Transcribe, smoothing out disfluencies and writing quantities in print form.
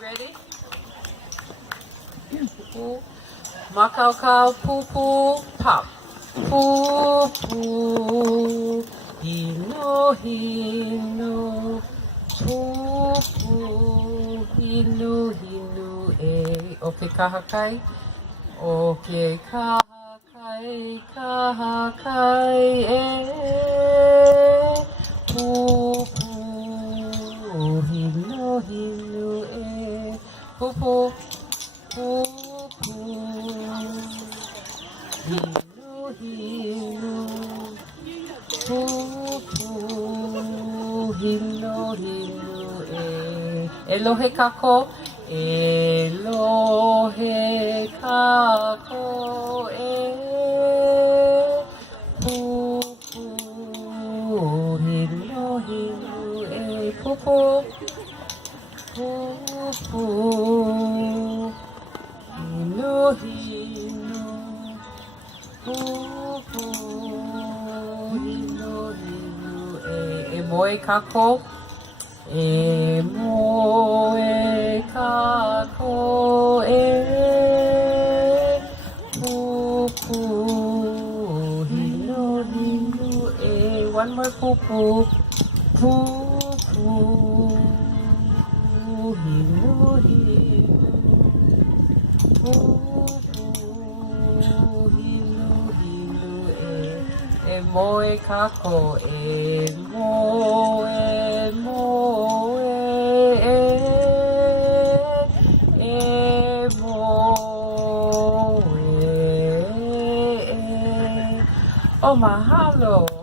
ready? Poo. Makau kau poo poo pop. Poo poo. Hino hino. Poo poo. Hino hino e. Okay, kahakai. Okay, kahakai. Kahakai e. Poo poo. Hino hino e. Poo poo. Poo poo. Hino hino. Poo poo. Hino hino e. Elohe kako. Elohe kako e. Poo poo. Hino hino e. Poo poo. Poo poo. Hino hino. Poo poo. Hino hino e. E moe kako. E moe kako e. Poo poo. Hino hino e. One more poo poo. Poo poo. Hino hino. Poo poo. Hino hino e. E moe kako e. Moe moe e. E moe e. Oh, mahalo.